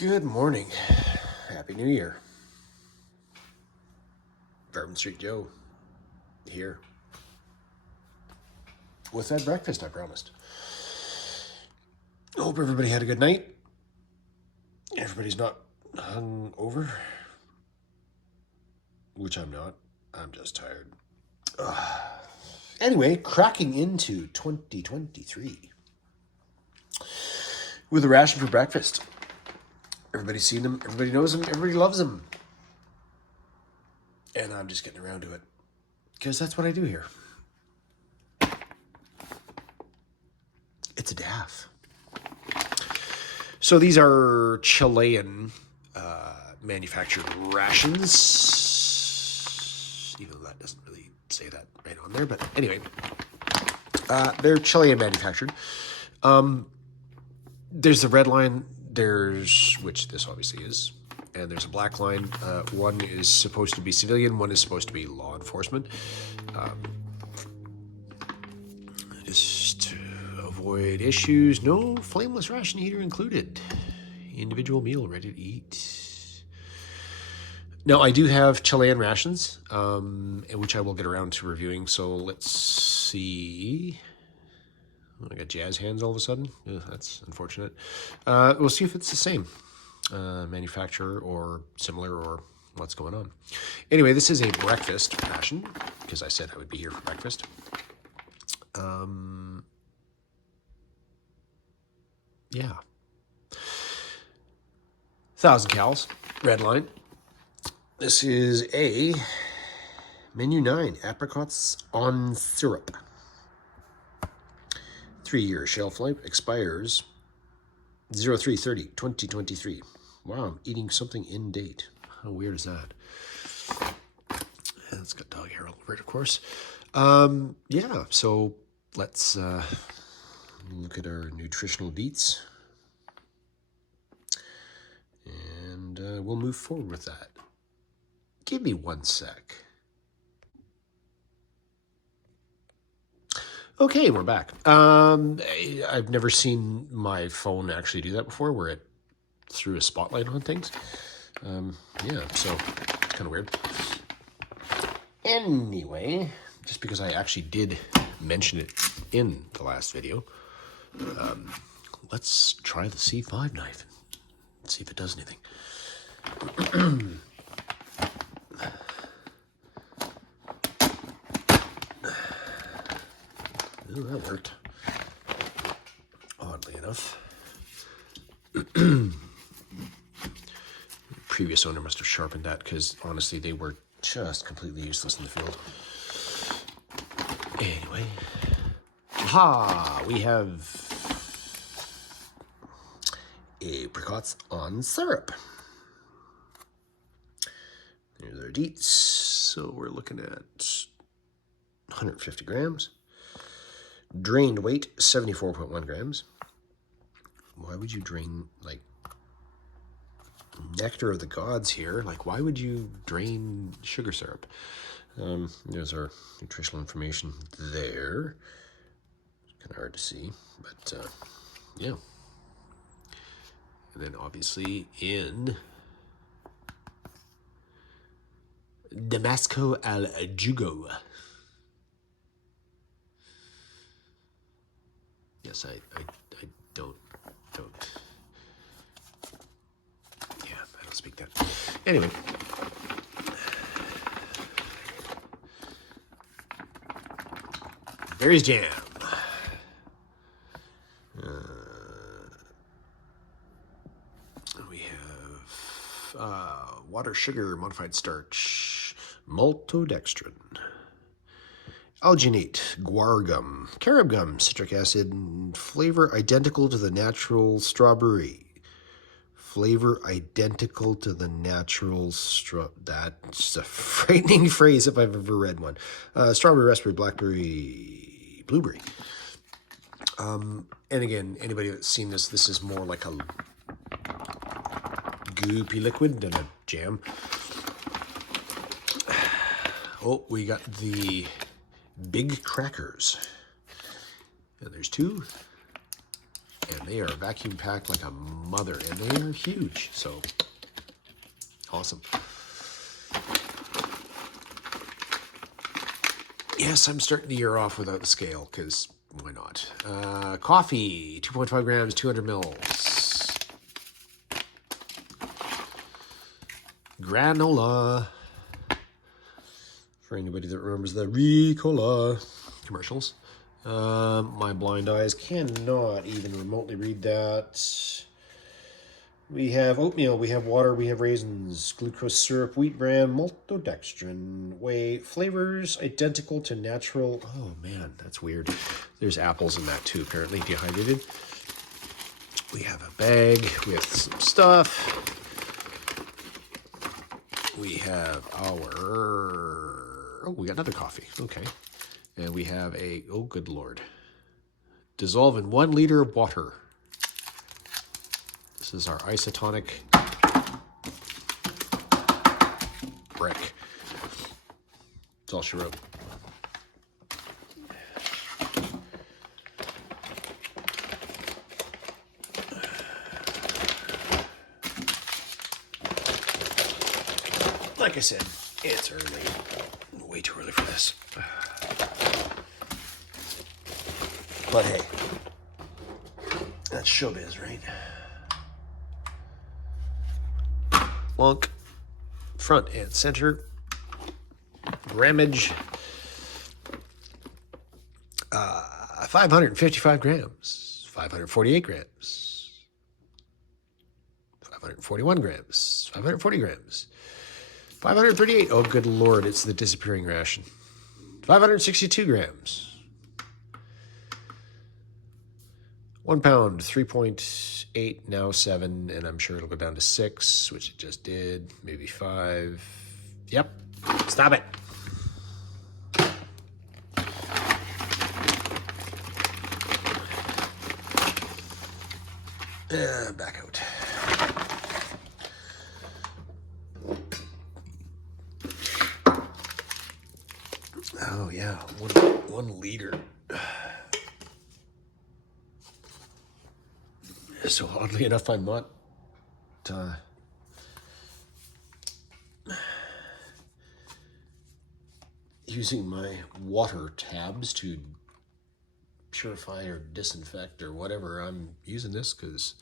Good morning. Happy New Year. Bourbon Street Joe here. With that breakfast I promised. Hope everybody had a good night. Everybody's not hungover. Which I'm not. I'm just tired. Anyway, cracking into 2023. With a ration for breakfast. Everybody's seen them, everybody knows them, everybody loves them. And I'm just getting around to it. Because that's what I do here. It's a Dåff. So these are Chilean manufactured rations. Even though that doesn't really say that right on there. But anyway, they're Chilean manufactured. There's the red line. There's, which this obviously is, and there's a black line. One is supposed to be civilian, one is supposed to be law enforcement. Just to avoid issues, no flameless ration heater included. Individual meal ready to eat. Now, I do have Chilean rations, which I will get around to reviewing, so let's see. I got jazz hands all of a sudden. That's unfortunate. We'll see if it's the same manufacturer or similar or what's going on. Anyway, this is a breakfast ration because I said I would be here for breakfast. Yeah. 1,000 calories, red line. This is a menu 9, apricots on syrup. 3-year shelf life, expires 03/30/2023. Wow, I'm eating something in date. How weird is that? And it's got dog hair all over it, of course. Yeah, so let's look at our nutritional deets. And we'll move forward with that. Give me 1 sec. Okay, we're back. I've never seen my phone actually do that before, where it threw a spotlight on things. Yeah, so kind of weird. Anyway, just because I actually did mention it in the last video, let's try the C5 knife and see if it does anything. Oh, that worked. Oddly enough. Previous owner must have sharpened that because honestly they were just completely useless in the field. Anyway. We have apricots on syrup. There's our deets. So we're looking at 150 grams. Drained weight, 74.1 grams. Why would you drain, like, nectar of the gods here? Like, why would you drain sugar syrup? There's our nutritional information there. Kind of hard to see, but, yeah. And then, obviously, in Damasco al Jugo. Yes, I don't. Yeah, I don't speak that. Anyway. Berries jam. We have water, sugar, modified starch, maltodextrin. Alginate, guar gum, carob gum, citric acid, flavor identical to the natural strawberry. Flavor identical to the natural That's a frightening phrase if I've ever read one. Strawberry, raspberry, blackberry, blueberry. And again, anybody that's seen this, this is more like a goopy liquid than a jam. Oh, we got the big crackers. And there's 2. And they are vacuum packed like a mother, and they are huge. So awesome. Yes, I'm starting the year off without the scale, because why not? Coffee, 2.5 grams, 200 mils. Granola. For anybody that remembers the Ricola commercials. My blind eyes cannot even remotely read that. We have oatmeal, we have water, we have raisins, glucose syrup, wheat bran, maltodextrin, whey, flavors identical to natural. Oh man, that's weird. There's apples in that too, apparently, dehydrated. We have a bag, we have some stuff. We have our, oh, we got another coffee, okay. And we have a, oh good Lord. Dissolve in 1 liter of water. This is our isotonic brick. That's all she wrote. Like I said, it's early. Way too early for this. But hey, that's showbiz, right? Plunk, front and center, grammage, 555 grams, 548 grams, 541 grams, 540 grams, 538. Oh, good Lord, it's the disappearing ration. 562 grams. 1 pound, 3.8, now 7, and I'm sure it'll go down to 6, which it just did, maybe 5. Yep, stop it. Back out. Oh yeah, one liter. So oddly enough, I'm not using my water tabs to purify or disinfect or whatever. I'm using this because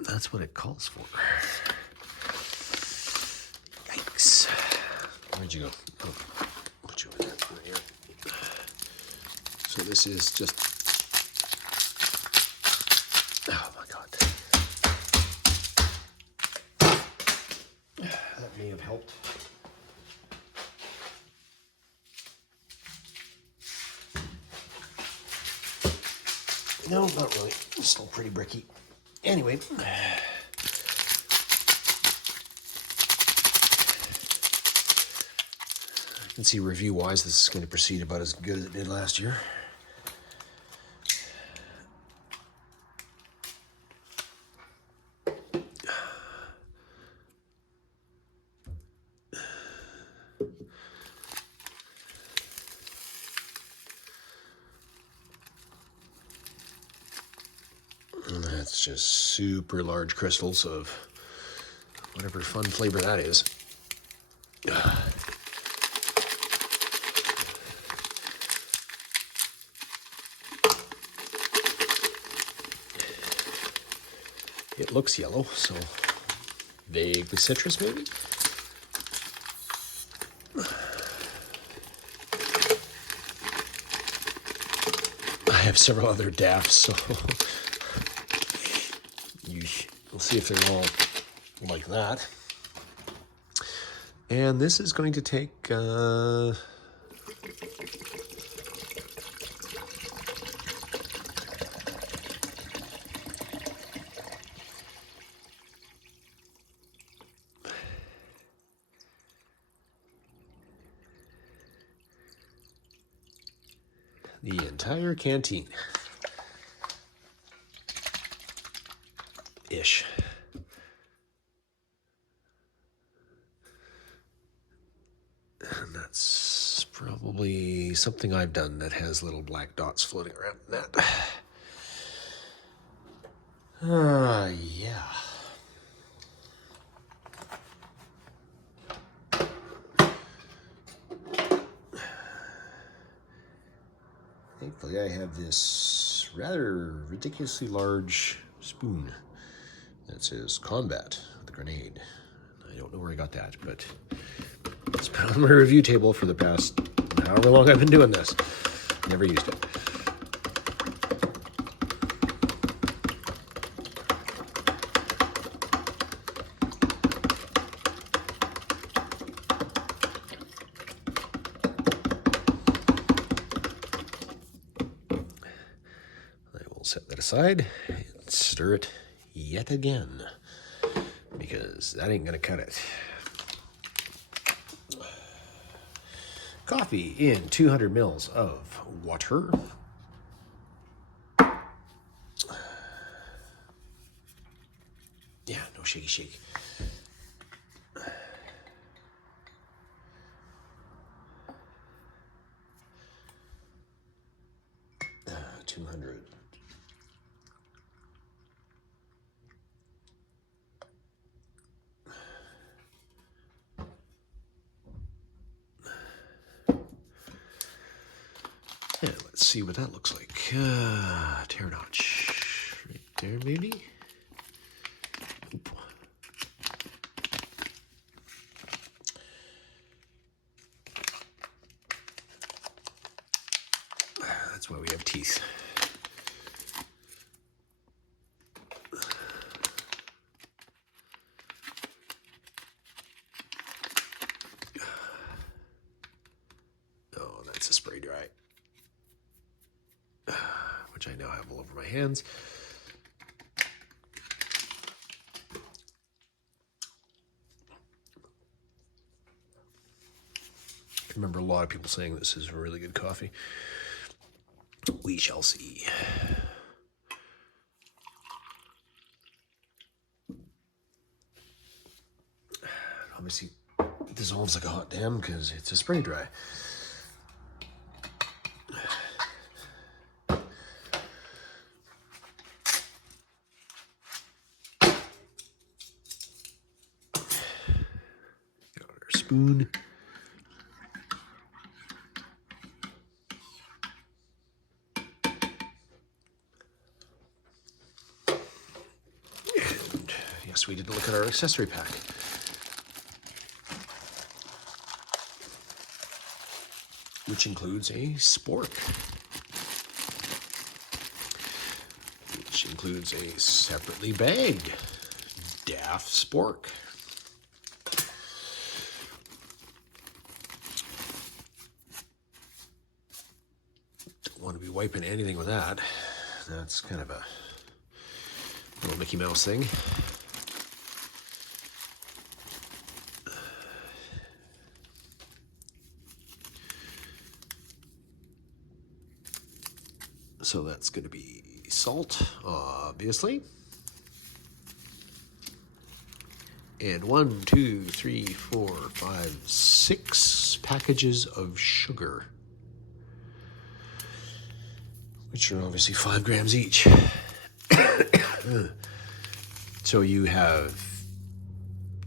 that's what it calls for. Yikes. Where'd you go? Oh, put you over there. Right here. So this is just, oh my God. That may have helped. No, not really. It's still pretty bricky. Anyway. I can see review-wise this is going to proceed about as good as it did last year. And that's just super large crystals of whatever fun flavor that is. It looks yellow, so vaguely citrus maybe. I have several other Dåffs, so we'll see if they're all like that. And this is going to take the entire canteen. Ish. And that's probably something I've done that has little black dots floating around in that. Yeah. Thankfully, I have this rather ridiculously large spoon that says combat with a grenade. I don't know where I got that, but it's been on my review table for the past however long I've been doing this. Never used it. Set that aside and stir it yet again, because that ain't gonna cut it. Coffee in 200 mils of water. Yeah, no shaky shake. 200. Yeah, let's see what that looks like. Tear notch. Right there, maybe? Oop. That's why we have teeth. Oh, that's a spray dry, which I now have all over my hands. I remember a lot of people saying this is really good coffee. We shall see. Obviously, it dissolves like a hot damn because it's a spray dry. Got our spoon. And yes, we did look at our accessory pack. Which includes a spork. Which includes a separately bagged Dåff spork. Don't want to be wiping anything with that. That's kind of a little Mickey Mouse thing. So that's going to be salt, obviously. And 1, 2, 3, 4, 5, 6 packages of sugar, which are obviously 5 grams each. So you have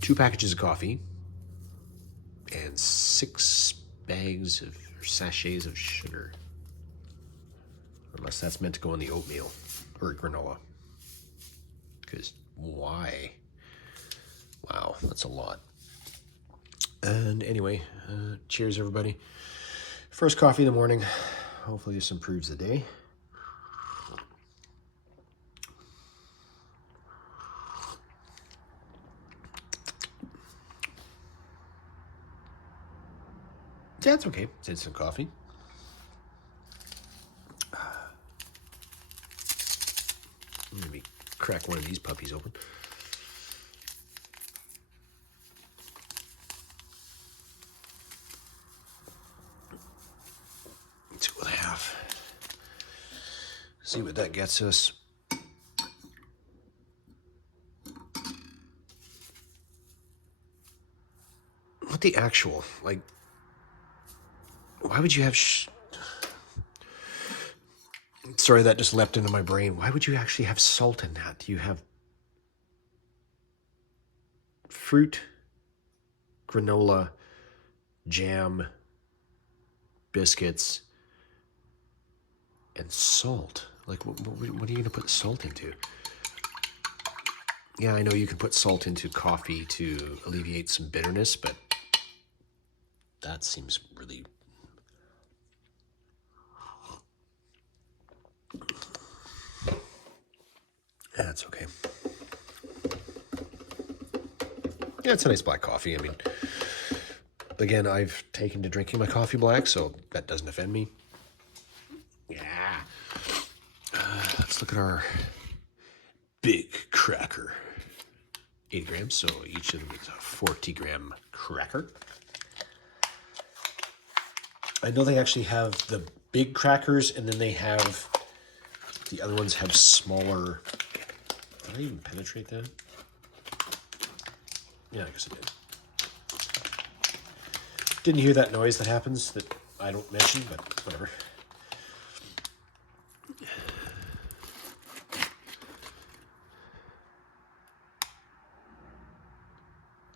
2 packages of coffee and 6 bags of or sachets of sugar. Unless that's meant to go in the oatmeal or granola. Because why? Wow, that's a lot. And anyway, cheers everybody. First coffee in the morning. Hopefully this improves the day. Yeah, it's okay. It's instant coffee. Let me crack one of these puppies open. Let's see what I have. See what that gets us. What the actual, like, why would you have Sorry, that just leapt into my brain. Why would you actually have salt in that? You have fruit, granola, jam, biscuits, and salt. Like, what are you going to put salt into? Yeah, I know you can put salt into coffee to alleviate some bitterness, but that seems really... That's okay. Yeah, it's a nice black coffee. I mean, again, I've taken to drinking my coffee black, so that doesn't offend me. Yeah. Let's look at our big cracker. 80 grams, so each of them is a 40-gram cracker. I know they actually have the big crackers, and then they have... The other ones have smaller... Did I even penetrate that? Yeah, I guess I did. Didn't hear that noise that happens that I don't mention, but whatever.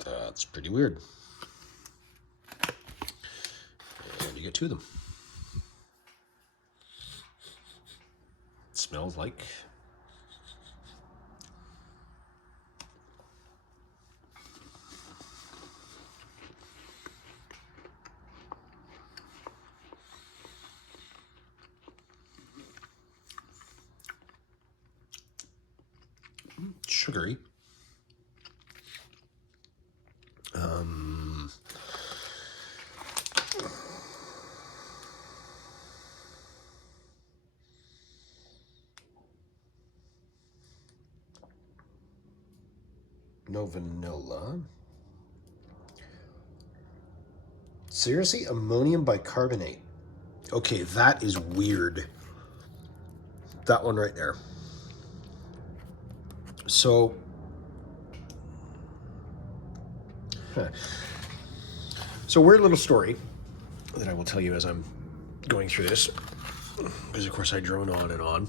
That's pretty weird. And you get two of them. It smells like... sugary. No vanilla. Seriously? Ammonium bicarbonate. Okay, that is weird. That one right there. So, so weird little story that I will tell you as I'm going through this, because of course I drone on and on.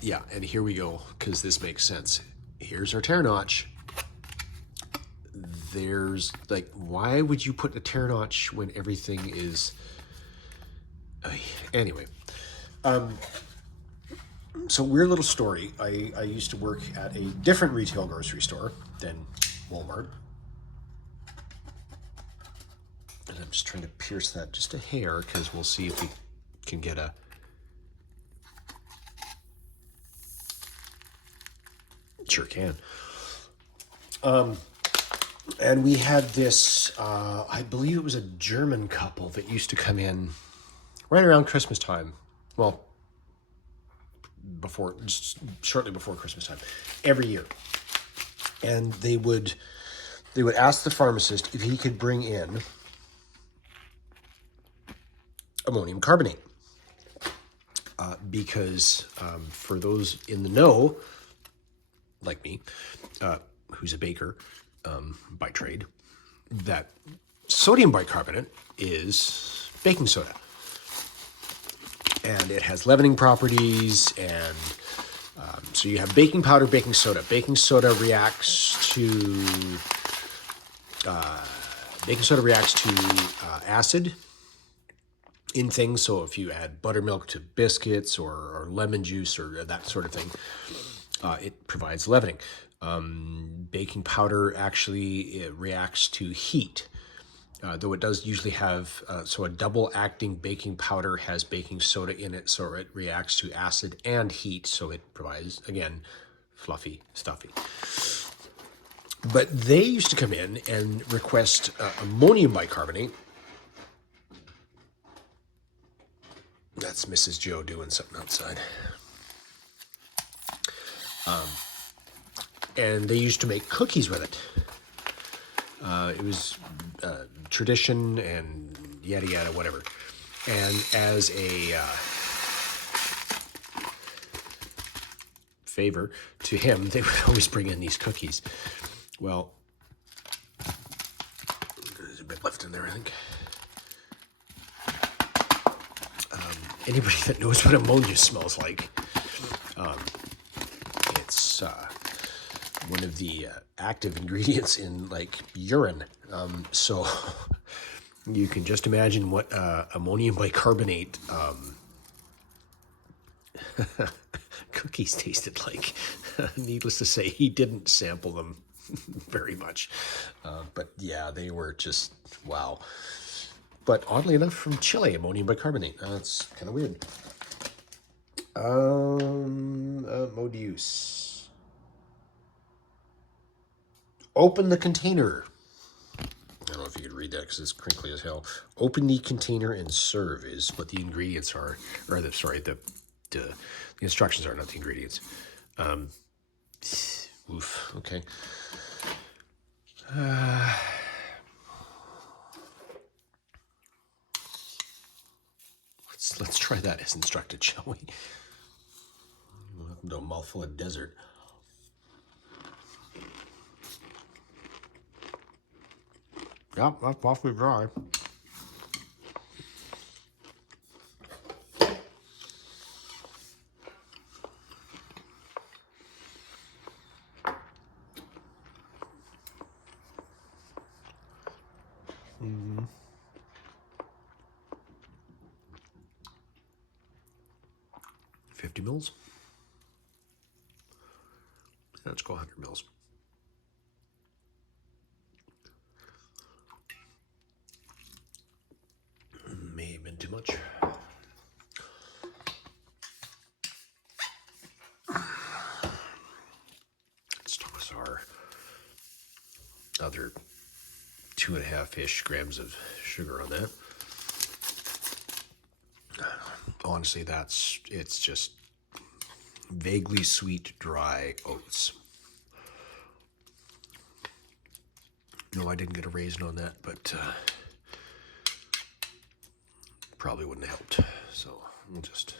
Yeah, and here we go, because this makes sense. Here's our tear notch. There's, like, why would you put a tear notch when everything is... Anyway. So weird little story. I used to work at a different retail grocery store than Walmart. And I'm just trying to pierce that just a hair, because we'll see if we can get a... Sure can. And we had this, I believe it was a German couple that used to come in right around Christmas time. Well, shortly before Christmas time, every year. And they would ask the pharmacist if he could bring in ammonium carbonate. Because for those in the know, like me, who's a baker by trade, that sodium bicarbonate is baking soda. And it has leavening properties, and so you have baking powder, baking soda. Baking soda reacts to acid in things. So if you add buttermilk to biscuits or lemon juice or that sort of thing, it provides leavening. Baking powder actually reacts to heat, though it does usually have, so a double-acting baking powder has baking soda in it, so it reacts to acid and heat, so it provides, again, fluffy, stuffy. But they used to come in and request ammonium bicarbonate. That's Mrs. Joe doing something outside. And they used to make cookies with it. It was tradition and yada yada, whatever. And as a favor to him, they would always bring in these cookies. Well, there's a bit left in there, I think. anybody that knows what ammonia smells like, it's one of the active ingredients in like urine. So you can just imagine what ammonium bicarbonate cookies tasted like. Needless to say, he didn't sample them very much. But yeah, they were just, wow. But oddly enough, from Chile, ammonium bicarbonate. That's kind of weird. Mode use. Open the container. I don't know if you could read that because it's crinkly as hell. Open the container and serve is what the ingredients are, or the instructions are, not the ingredients. Oof. Okay. Let's try that as instructed, shall we? Welcome to a mouthful of desert. Yep, that's awfully dry. Mm-hmm. 50 mils. Let's go 100 mils. May have been too much. Let's toss our other 2.5-ish grams of sugar on that. Honestly, it's just vaguely sweet, dry oats. No, I didn't get a raisin on that, but probably wouldn't have helped. So we'll just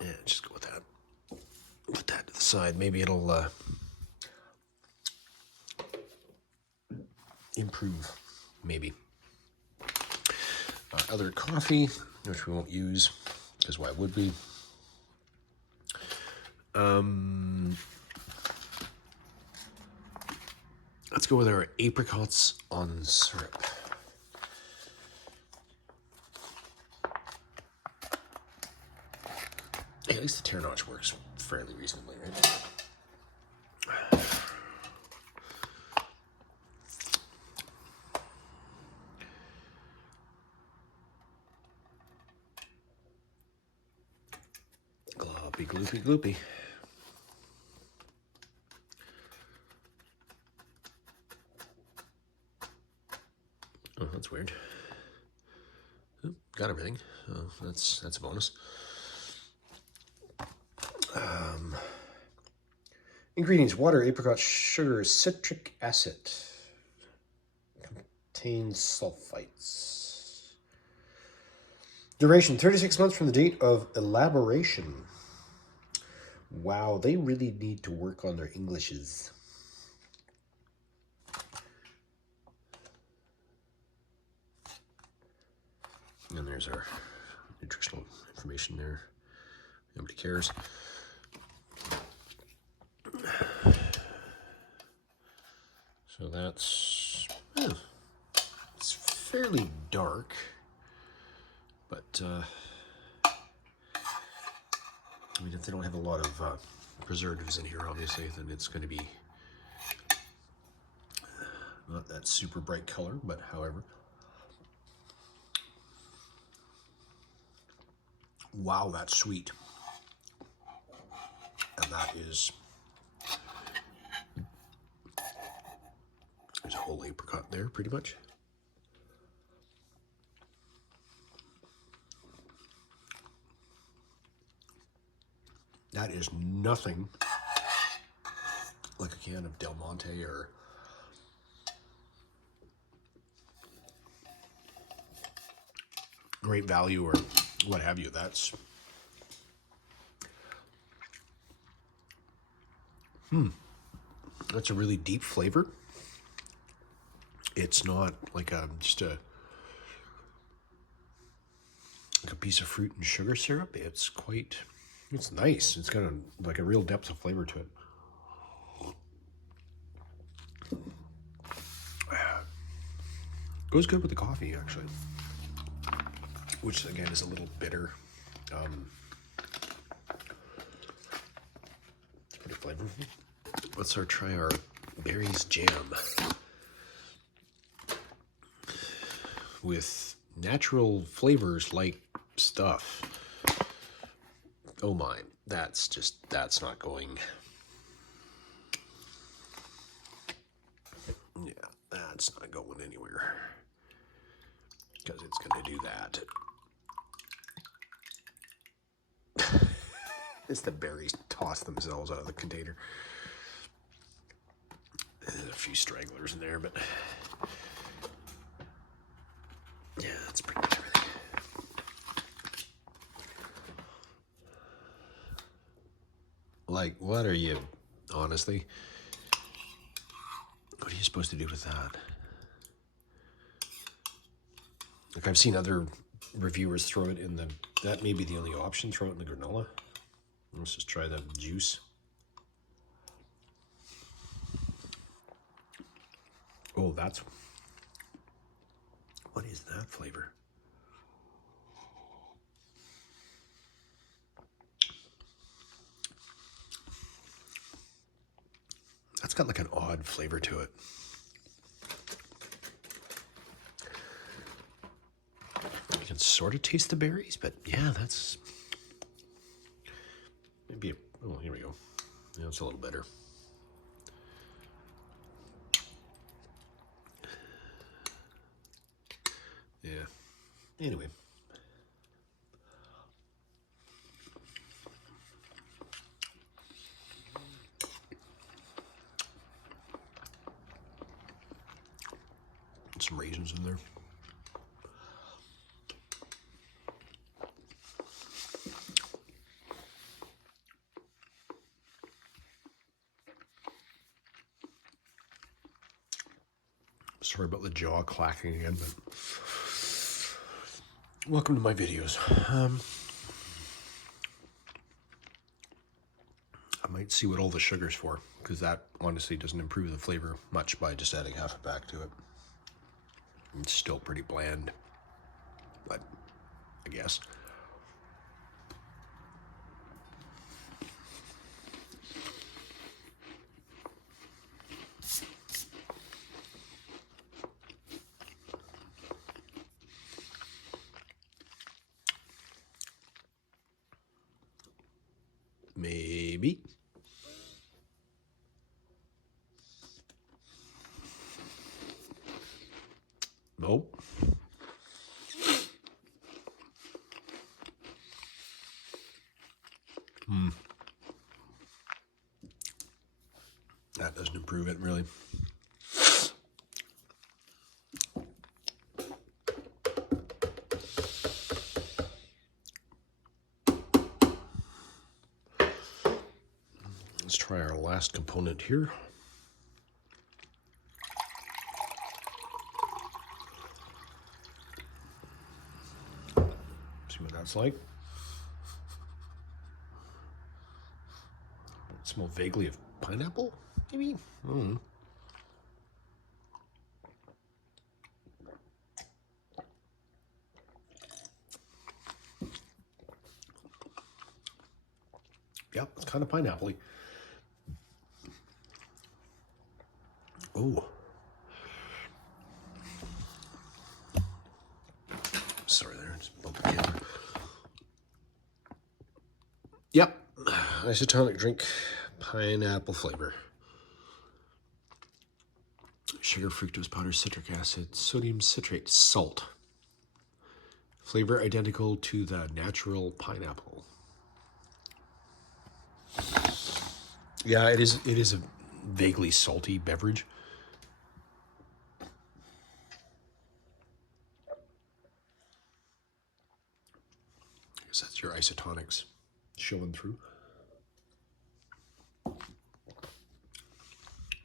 go with that. Put that to the side. Maybe it'll improve. Maybe. Other coffee, which we won't use, because why would we? Let's go with our apricots on syrup. Yeah, at least the tear notch works fairly reasonably, right? Gloopy, gloopy, gloopy. Oh, that's weird. Oh, got everything. Oh, that's a bonus. Ingredients: water, apricot sugar, citric acid. Contains sulfites. Duration: 36 months from the date of elaboration. Wow, they really need to work on their Englishes. And there's our nutritional information there. Nobody cares. So that's, it's fairly dark, but I mean, if they don't have a lot of preservatives in here, obviously, then it's going to be not that super bright color, but however. Wow, that's sweet. And that is, there's a whole apricot there, pretty much. That is nothing like a can of Del Monte or Great Value or what have you. That's that's a really deep flavor. It's not like just a like a piece of fruit and sugar syrup. It's nice. It's got like a real depth of flavor to it. Goes good with the coffee, actually, which again is a little bitter. It's pretty flavorful. Let's try our berries jam with natural flavors like stuff. Oh my, that's not going. Yeah, that's not going anywhere. Because it's going to do that. It's the berries toss themselves out of the container. There's a few stragglers in there, but yeah, that's pretty much everything. Like, what are you, honestly? What are you supposed to do with that? Like, I've seen other reviewers throw it in that may be the only option, throw it in the granola. Let's just try the juice. Oh, what is that flavor? That's got like an odd flavor to it. You can sort of taste the berries, but yeah, that's maybe. Oh, here we go. Yeah, it's a little better. Yeah. Anyway. Some raisins in there. Sorry about the jaw clacking again, but welcome to my videos. I might see what all the sugar's for, because that honestly doesn't improve the flavor much by just adding half a pack to it. It's still pretty bland, but I guess. Maybe. Nope. That doesn't improve it, really. Let's try our last component here. See what that's like. It smells vaguely of pineapple, maybe? I don't know. Yep, it's kind of pineapple-y. Oh. Sorry there, just bumped the camera. Yep, isotonic drink, pineapple flavor. Sugar, fructose powder, citric acid, sodium citrate, salt. Flavor identical to the natural pineapple. Yeah, it is a vaguely salty beverage. I guess that's your isotonics showing through.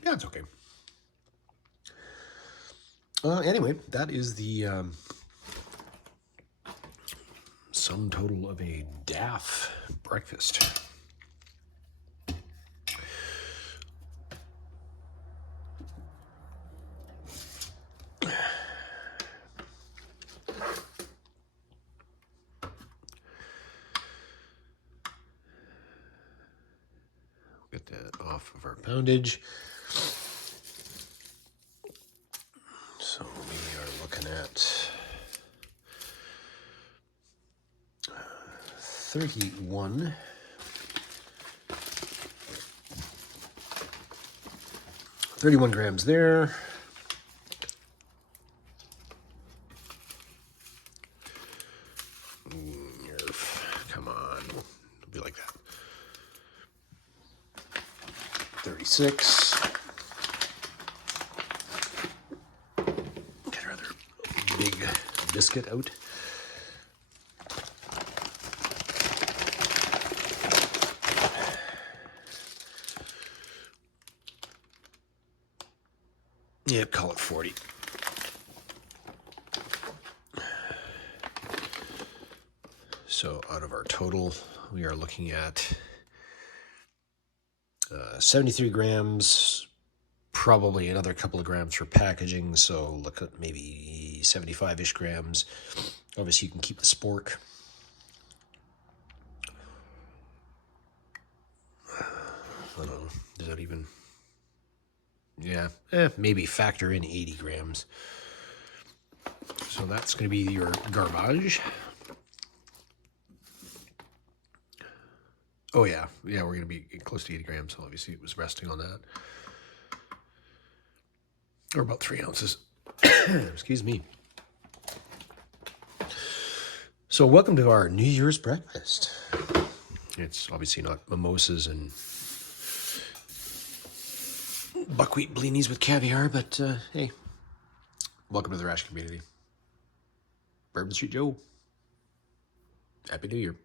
Yeah, it's okay. Anyway, that is the sum total of a Dåff breakfast. Get that off of our poundage. So we are looking at 31 grams there. Come on, it'll be like that. 36. Get our other big biscuit out. Yeah, call it 40. So out of our total, we are looking at 73 grams, probably another couple of grams for packaging. So look at maybe 75-ish grams. Obviously, you can keep the spork. I don't know. Does that even... Yeah, maybe factor in 80 grams. So that's going to be your garbage. Oh, yeah. Yeah, we're going to be close to 80 grams. So obviously, it was resting on that. Or about 3 ounces. Excuse me. So welcome to our New Year's breakfast. It's obviously not mimosas and buckwheat blinis with caviar, but hey, welcome to the Ration community. Bourbon Street Joe. Happy New Year.